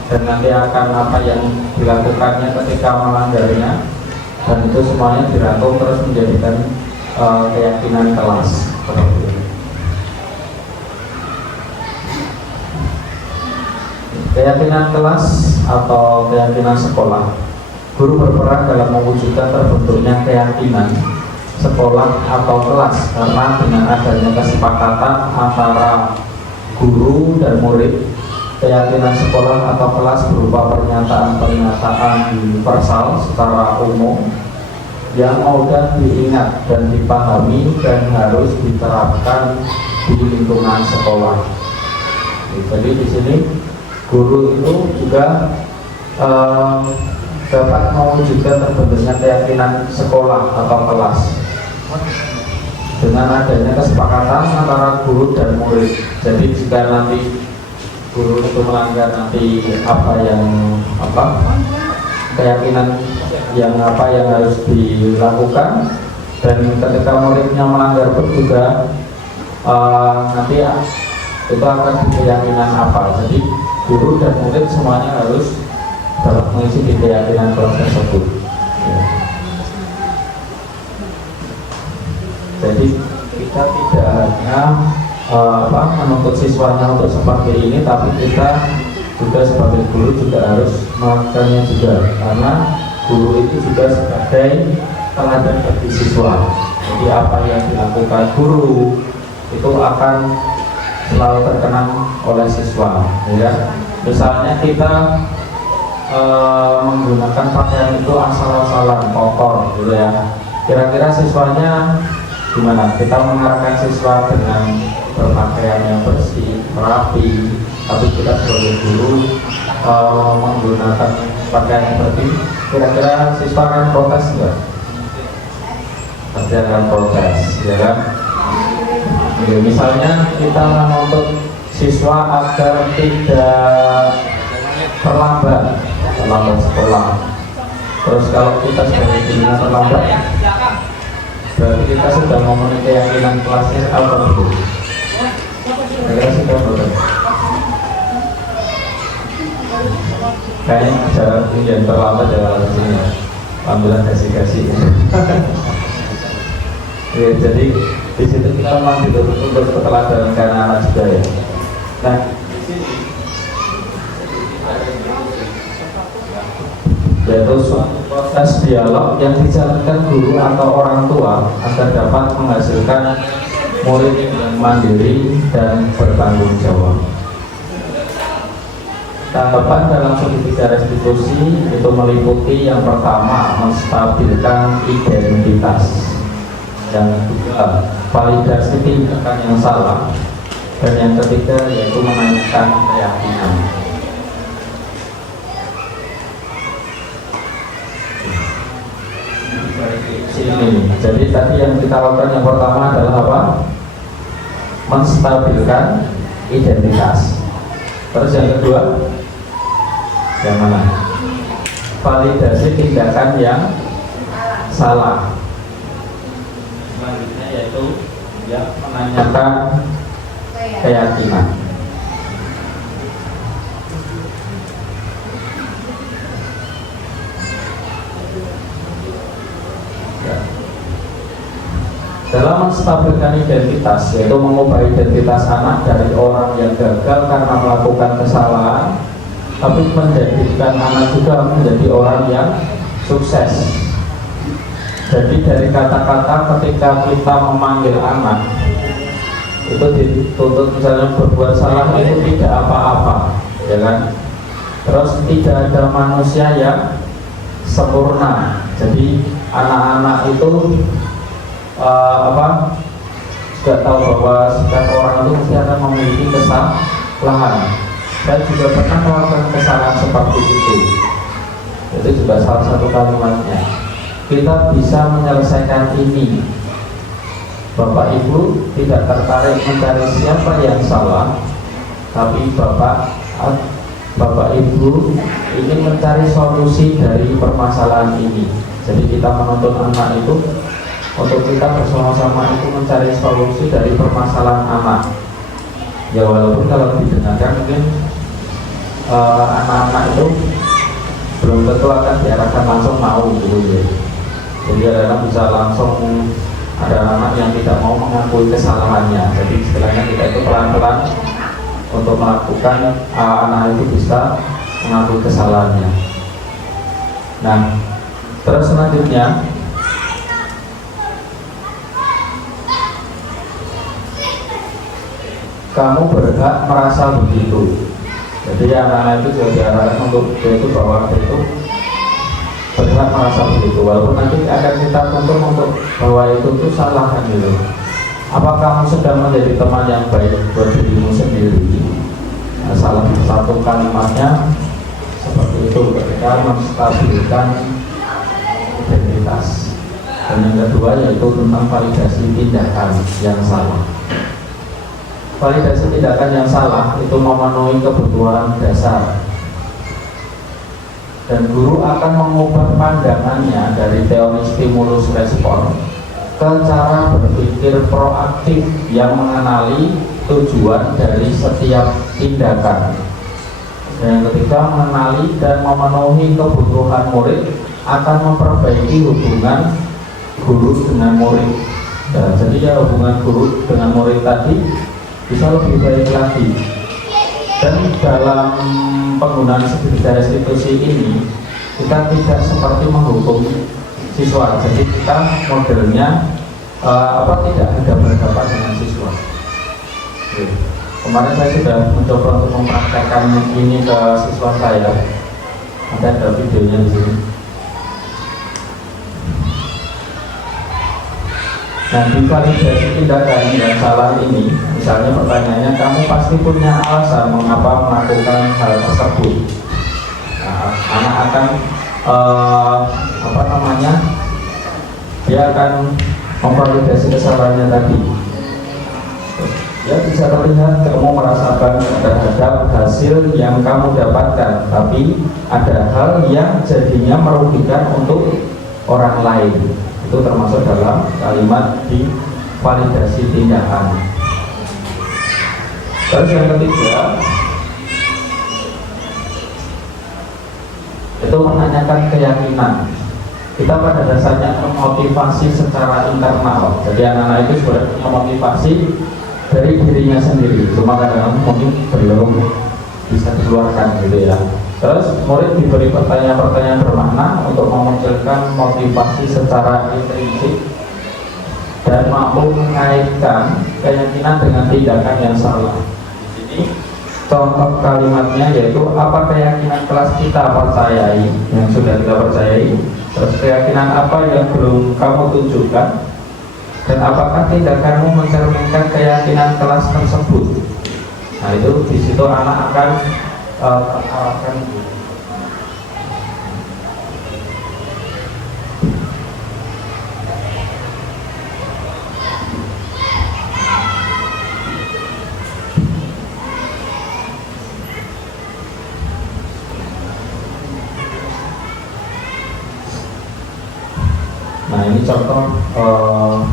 dan nanti akan apa yang dilakukannya ketika melanggarnya, dan itu semuanya dirangkum terus menjadikan keyakinan kelas seperti itu. Keyakinan kelas atau keyakinan sekolah, guru berperan dalam mewujudkan terbentuknya keyakinan sekolah atau kelas karena dengan adanya kesepakatan antara guru dan murid, keyakinan sekolah atau kelas berupa pernyataan-pernyataan universal secara umum yang mudah diingat dan dipahami dan harus diterapkan di lingkungan sekolah. Jadi di sini guru itu juga dapat mewujudkan terbentuknya keyakinan sekolah atau kelas dengan adanya kesepakatan antara guru dan murid. Jadi jika nanti guru itu melanggar nanti keyakinan yang harus dilakukan, dan ketika muridnya melanggar pun juga nanti itu akan keyakinan apa. Jadi guru dan murid semuanya harus dapat mengisi di keyakinan kelas tersebut. Ya. Jadi kita tidak hanya menuntut siswanya untuk seperti ini, tapi kita juga sebagai guru juga harus melakukannya juga, karena guru itu juga sebagai teladan bagi siswa. Jadi apa yang dilakukan guru itu akan selalu terkenang oleh siswa, ya. Misalnya kita menggunakan pakaian itu asal-asalan, kotor, gitu ya. Kira-kira siswanya gimana? Kita mengarahkan siswa dengan berpakaian yang bersih, rapi, tapi kita sebagai guru menggunakan pakaian yang bersih, kira-kira siswa akan protes enggak? Pasti akan protes, ya kan? Ya, misalnya kita menuntut siswa agar tidak terlambat sekolah. Terus kalau kita sebagai gurunya terlambat, berarti kita sudah memenuhi keyakinan kelasnya atau belum? Kira-kira sudah belum? Kayaknya jalan yang terlambat jalan di sini, ambilan kasih-kasih. Ya, jadi di situ kita memang betul-betul berketeladanan karena anak juga ya. Nah, yaitu suatu proses dialog yang dijalankan guru atau orang tua agar dapat menghasilkan murid yang mandiri dan bertanggung jawab. Tanggapan dalam segitiga restitusi itu meliputi yang pertama, menstabilkan identitas, yang kedua, validasi tindakan yang salah, dan yang ketiga yaitu menaikkan keyakinan. Sini. Jadi tadi yang kita lakukan yang pertama adalah apa? Menstabilkan identitas. Terus yang kedua, yang mana? Validasi tindakan yang salah. Selanjutnya yaitu yang menanyakan keyakinan. Dalam menstabilkan identitas, yaitu mengubah identitas anak dari orang yang gagal karena melakukan kesalahan, tapi menjadikan anak juga menjadi orang yang sukses. Jadi dari kata-kata ketika kita memanggil anak itu dituntut misalnya berbuat salah itu tidak apa-apa, ya kan? Terus tidak ada manusia yang sempurna. Jadi anak-anak itu sudah tahu bahwa setiap orang itu mesti akan memiliki kesalahan. Saya juga pernah melakukan kesalahan seperti itu. Itu juga salah satu kalimatnya. Kita bisa menyelesaikan ini. Bapak Ibu tidak tertarik mencari siapa yang salah, tapi Bapak Bapak Ibu ingin mencari solusi dari permasalahan ini. Jadi kita menuntut anak itu untuk kita bersama-sama itu mencari solusi dari permasalahan anak. Ya walaupun kalau didengarkan mungkin anak-anak itu belum tentu akan diarahkan langsung mau gitu ya. Jadi adalah bisa langsung ada anak yang tidak mau mengakui kesalahannya. Jadi istilahnya kita itu pelan-pelan untuk melakukan anak itu bisa mengakui kesalahannya. Nah, terus selanjutnya kamu berhak merasa begitu. Jadi anak-anak itu juga diarahkan untuk dia itu bahwa dia itu berhak merasa begitu. Walaupun nanti akan kita tuntut untuk bahwa itu tuh salah kan gitu. Apa kamu sedang menjadi teman yang baik buat dirimu sendiri? Nah, salah satu kalimatnya seperti itu ketika menstabilkan identitas. Dan yang kedua yaitu tentang validasi tindakan yang salah. Validasi tindakan yang salah itu memenuhi kebutuhan dasar. Dan guru akan mengubah pandangannya dari teori stimulus respon ke cara berpikir proaktif yang mengenali tujuan dari setiap tindakan. Dan ketika mengenali dan memenuhi kebutuhan murid akan memperbaiki hubungan guru dengan murid. Nah, jadi ya hubungan guru dengan murid tadi bisa lebih baik lagi. Dan dalam penggunaan restitusi ini kita tidak seperti menghukum siswa. Jadi kita modelnya tidak ada berhadapan dengan siswa. Oke. Kemarin saya sudah mencoba untuk mempraktekkan ini ke siswa saya. Ada videonya di sini. Nah, di validasi tindakan yang salah ini, misalnya pertanyaannya, kamu pasti punya alasan mengapa melakukan hal tersebut. Nah, anak akan dia akan memvalidasi kesalahannya tadi. Ya bisa terlihat kamu merasakan terhadap hasil yang kamu dapatkan, tapi ada hal yang jadinya merugikan untuk orang lain. Itu termasuk dalam kalimat di validasi tindakan. Terus yang ketiga itu menanyakan keyakinan. Kita pada dasarnya memotivasi secara internal. Jadi anak-anak itu sebenarnya punya motivasi dari dirinya sendiri, cuma kadang-kadang mungkin belum bisa dikeluarkan gitu ya. Terus murid diberi pertanyaan-pertanyaan bermakna untuk memunculkan motivasi secara intrinsik dan mampu mengaitkan keyakinan dengan tindakan yang salah. Jadi contoh kalimatnya yaitu apa keyakinan kelas kita percayai yang sudah kita percayai, terus keyakinan apa yang belum kamu tunjukkan, dan apakah tindakanmu mencerminkan keyakinan kelas tersebut. Nah itu di situ anak akan terarahkan. Nah ini contoh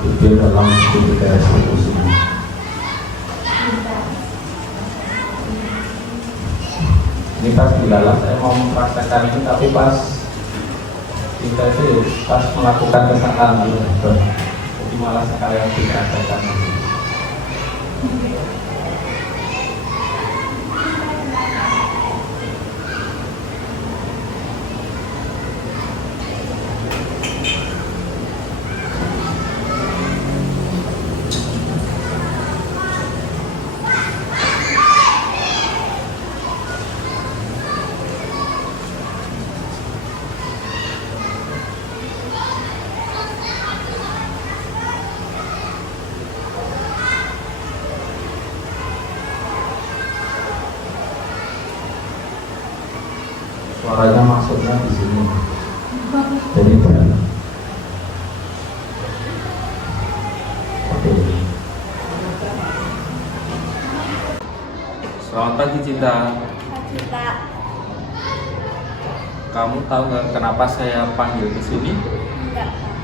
video dalam studi restitusi. Ini pas dilalah saya mau mempraktekkan ini, tapi pas kita itu pas melakukan kesalahan gitu. Jadi malah sekalian dipraktekkan. Suaranya masuknya di sini. Jadi benar. Oke. Selamat pagi Cinta. Cinta. Kamu tahu nggak kenapa saya panggil ke sini? Enggak, Pak.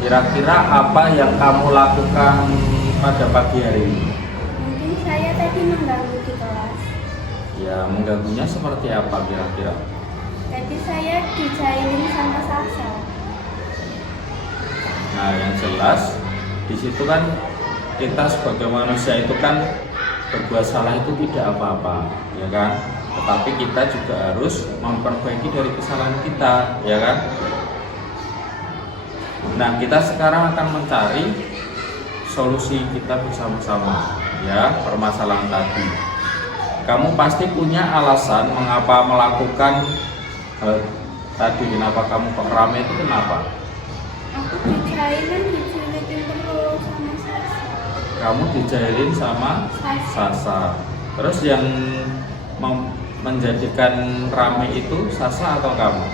Kira-kira apa yang kamu lakukan pada pagi hari ini? Mungkin saya tadi mengganggu di kelas. Ya, mengganggunya seperti apa kira-kira? Tadi saya dijailin sama Sasa. Nah, yang jelas di situ kan kita sebagai manusia itu kan berbuat salah itu tidak apa-apa, ya kan? Tetapi kita juga harus memperbaiki dari kesalahan kita, ya kan? Nah, kita sekarang akan mencari solusi kita bersama-sama, ya, permasalahan tadi. Kamu pasti punya alasan mengapa melakukan tadi, kenapa kamu kok rame itu kenapa? Aku dijailin terus sama Sasa. Kamu dijailin sama Sasa. Terus yang menjadikan rame itu Sasa atau kamu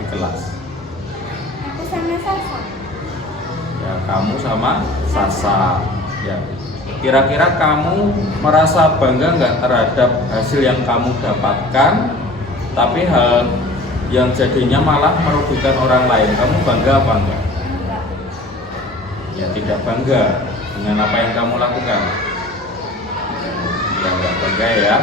di kelas? Aku sama Sasa. Ya, kamu sama Sasa. Ya. Kira-kira kamu merasa bangga nggak terhadap hasil yang kamu dapatkan, tapi hal yang jadinya malah merugikan orang lain? Kamu bangga apa enggak? Enggak. Ya, tidak bangga dengan apa yang kamu lakukan. Ya, enggak bangga ya.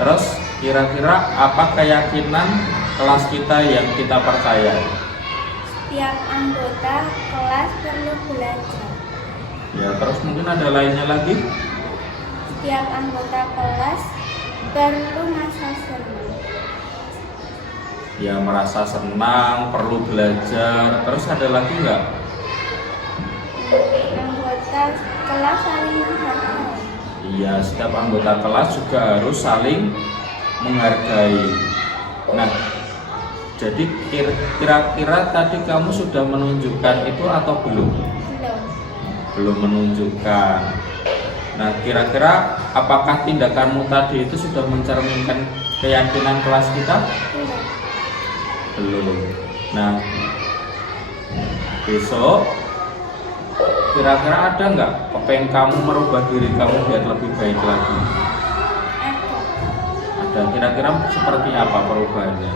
Terus kira-kira apa keyakinan kelas kita yang kita percaya? Setiap anggota kelas perlu belajar. Ya, terus mungkin ada lainnya lagi? Setiap anggota kelas perlu masa senang. Ya, merasa senang, perlu belajar. Terus ada lagi enggak? Anggota kelas saling menghargai. Iya, setiap anggota kelas juga harus saling menghargai. Nah, jadi kira-kira tadi kamu sudah menunjukkan itu atau belum? Belum. Belum menunjukkan. Nah, kira-kira apakah tindakanmu tadi itu sudah mencerminkan keyakinan kelas kita? Belum. Belum. Nah, besok kira-kira ada nggak kepengen kamu merubah diri kamu biar lebih baik lagi? Ada. Ada. Kira-kira seperti apa perubahannya?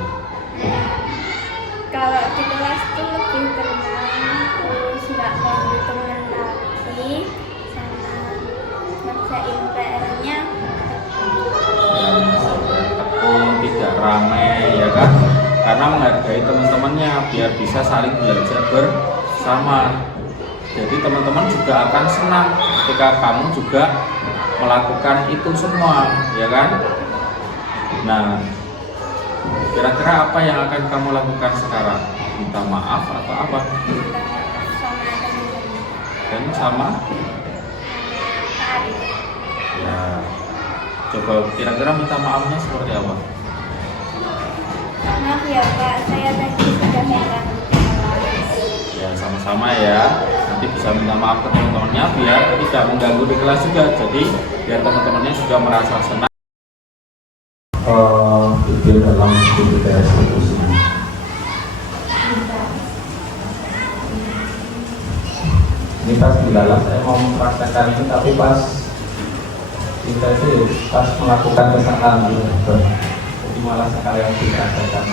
Kalau di kelas tuh lebih tenang, terus nggak ganggu teman lagi, sama ngerjain PR-nya. Tekun, tidak ramai, ya kan? Karena menghargai teman-temannya biar bisa saling belajar bersama. Jadi teman-teman juga akan senang ketika kamu juga melakukan itu semua, ya kan? Nah, kira-kira apa yang akan kamu lakukan sekarang? Minta maaf atau apa? Minta maaf sama teman-teman. Dan sama? Pak Arif. Ya, coba kira-kira minta maafnya seperti apa? Maaf ya Pak, saya tadi sudah mengganggu kelas. Ya, sama-sama ya. Nanti bisa minta maaf ke teman-temannya biar tidak mengganggu di kelas juga. Jadi biar teman-temannya juga merasa senang. Itu dalam kita eksekusi. Ini pas dilalah saya mau mempraktekkan ini, tapi pas kita itu pas melakukan kesalahan gitu. Jadi malah sekalian dipraktekkan.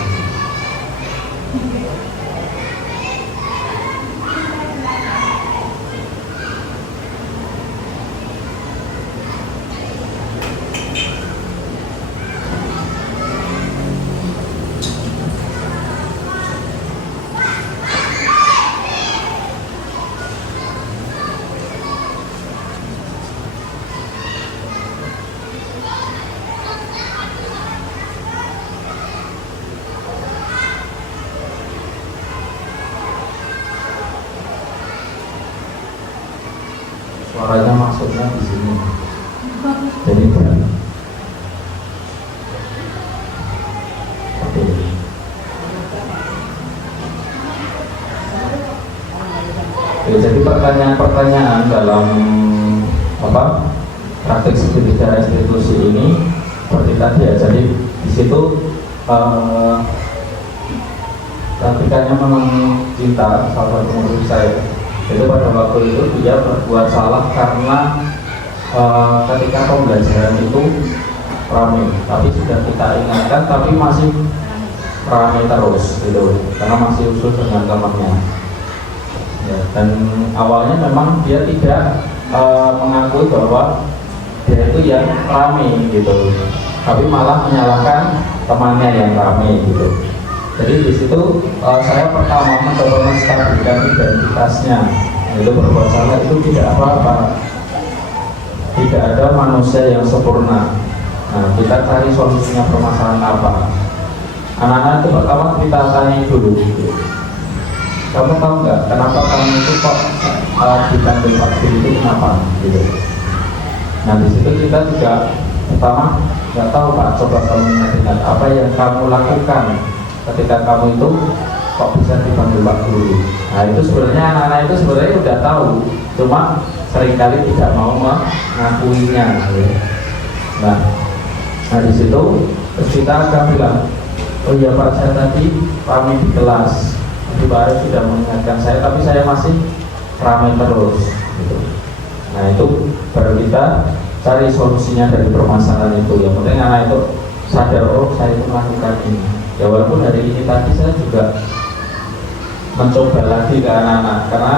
Suaranya masuknya di sini. Jadi berat. Oke. Oke, jadi pertanyaan-pertanyaan dalam praktek studi secara institusi ini seperti tadi ya. Jadi di situ praktikannya memang cinta salah satu murid saya. Itu pada waktu itu dia berbuat salah karena ketika pembelajaran itu ramai, tapi sudah kita ingatkan tapi masih ramai terus gitu, karena masih usul dengan temannya ya. Dan awalnya memang dia tidak mengakui bahwa dia itu yang ramai gitu, tapi malah menyalahkan temannya yang ramai gitu. Jadi di situ saya pertama mencoba menstabilkan identitasnya, itu berbuat salah itu tidak apa-apa, tidak ada manusia yang sempurna. Nah, kita cari solusinya permasalahan apa. Anak-anak itu pertama kita tanya dulu, kamu tahu nggak kenapa kamu itu kok diambil vaksin itu kenapa gitu. Nah di situ kita juga pertama nggak tahu Pak, coba kamu ingat apa yang kamu lakukan ketika kamu itu kok bisa dipanggil Pak Guru. Nah itu sebenarnya anak-anak itu sebenarnya udah tahu, cuma seringkali tidak mau mengakuinya gitu. Nah di situ terus kita akan bilang, oh iya Pak, saya tadi ramai di kelas, itu Pak Arief sudah mengingatkan saya, tapi saya masih ramai terus gitu. Nah itu baru kita cari solusinya dari permasalahan itu. Yang penting anak itu sadar, oh saya itu melakukan ini ya, walaupun hari ini tadi saya juga mencoba lagi ke anak-anak, karena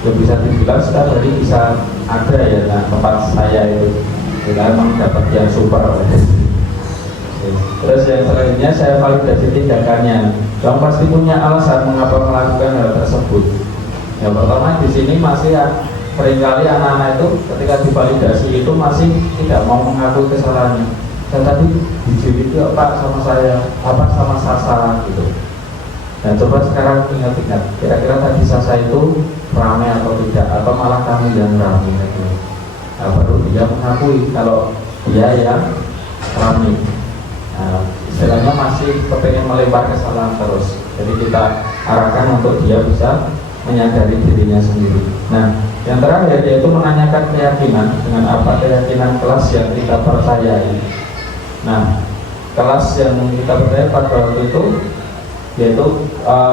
ya bisa dibilang setiap hari bisa ada ya nah, tempat saya itu kita memang dapat yang super. Terus yang selanjutnya saya validasi tindakannya. Kamu pasti punya alasan mengapa melakukan hal tersebut. Yang pertama di sini masih seringkali anak-anak itu ketika divalidasi itu masih tidak mau mengakui kesalahannya. Saya tadi dijiri itu apa sama saya, apa sama Sasa gitu. Nah coba sekarang ingat-ingat, kira-kira tadi Sasa itu ramai atau tidak, atau malah kamu yang ramai gitu. Nah baru dia mengakui kalau dia yang ramai. Nah, istilahnya masih kepengen melempar kesalahan terus. Jadi kita arahkan untuk dia bisa menyadari dirinya sendiri. Nah, yang terakhir yaitu menanyakan keyakinan, dengan apa keyakinan kelas yang kita percayai. Nah, kelas yang kita percaya pada waktu itu yaitu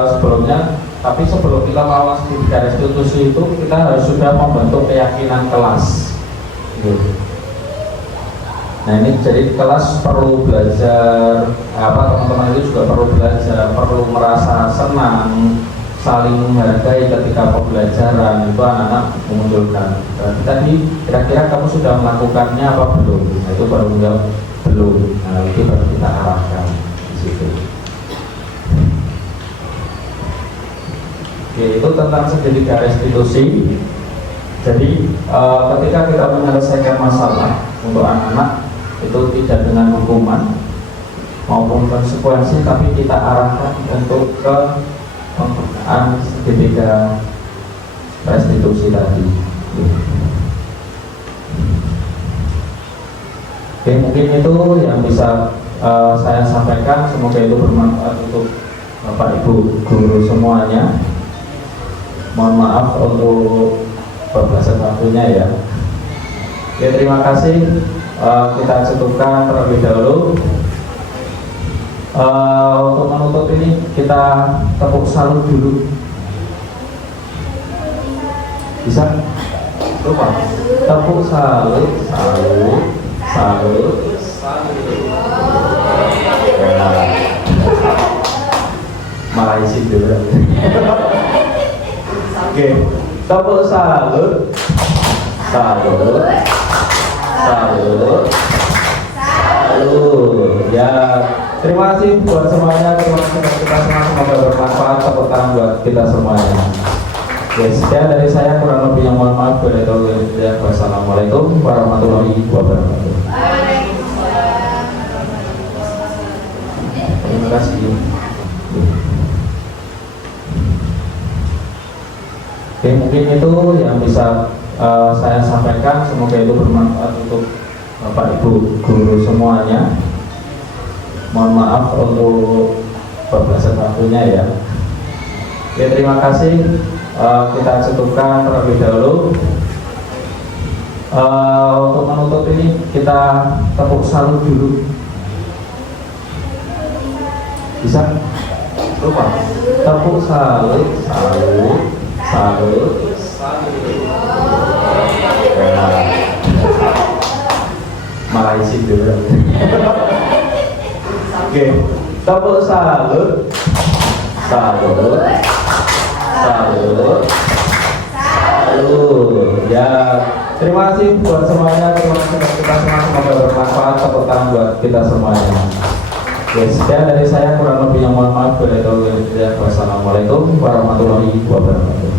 sebelumnya, tapi sebelum kita melakukan studi restitusi itu kita harus sudah membentuk keyakinan kelas gitu. Nah ini jadi kelas perlu belajar teman-teman itu juga perlu belajar, perlu merasa senang, saling menghargai ketika pembelajaran itu anak-anak memunculkan. Tadi kira-kira kamu sudah melakukannya apa belum? Nah, itu baru jawab belum. Nah itu baru kita arahkan di situ. Oke, itu tentang segitiga restitusi. Jadi ketika kita menyelesaikan masalah untuk anak-anak itu tidak dengan hukuman maupun konsekuensi, tapi kita arahkan untuk ke pembukaan segitiga restitusi tadi. Oke, mungkin itu yang bisa saya sampaikan. Semoga itu bermanfaat untuk Bapak Ibu guru semuanya. Mohon maaf untuk bablasan waktunya ya. Oke, terima kasih. Kita cukupkan terlebih dahulu. Untuk menutup ini kita tepuk salut dulu. Bisa? Lupa. Tepuk salut, salut, salut, salut. Ya. Malah isi dulu. Oke, tepuk salut, salut. Salut, salut. Ya, terima kasih buat semuanya. Terima kasih buat kita semua. Semoga bermanfaat. Tepuk tangan buat kita semuanya. Oke, sekian dari saya, kurang lebihnya mohon maaf. Wassalamualaikum warahmatullahi wabarakatuh. Terima kasih. Oke, mungkin itu yang bisa saya sampaikan. Semoga itu bermanfaat untuk Bapak Ibu guru semuanya. Mohon maaf untuk bablasan waktunya ya. Oke, terima kasih. Kita cukupkan terlebih dahulu. Untuk menutup ini kita tepuk salut dulu. Bisa? Lupa. Tepuk salut, salut, salut, salut. malah isi dulu. Oke, tepuk salut. Salut. Salut. Salut. Ya, terima kasih buat semuanya. Terima kasih buat kita semua. Semoga bermanfaat. Tepuk tangan buat kita semuanya. Yes, sekian dari saya, kurang lebihnya mohon maaf. Wassalamualaikum warahmatullahi wabarakatuh.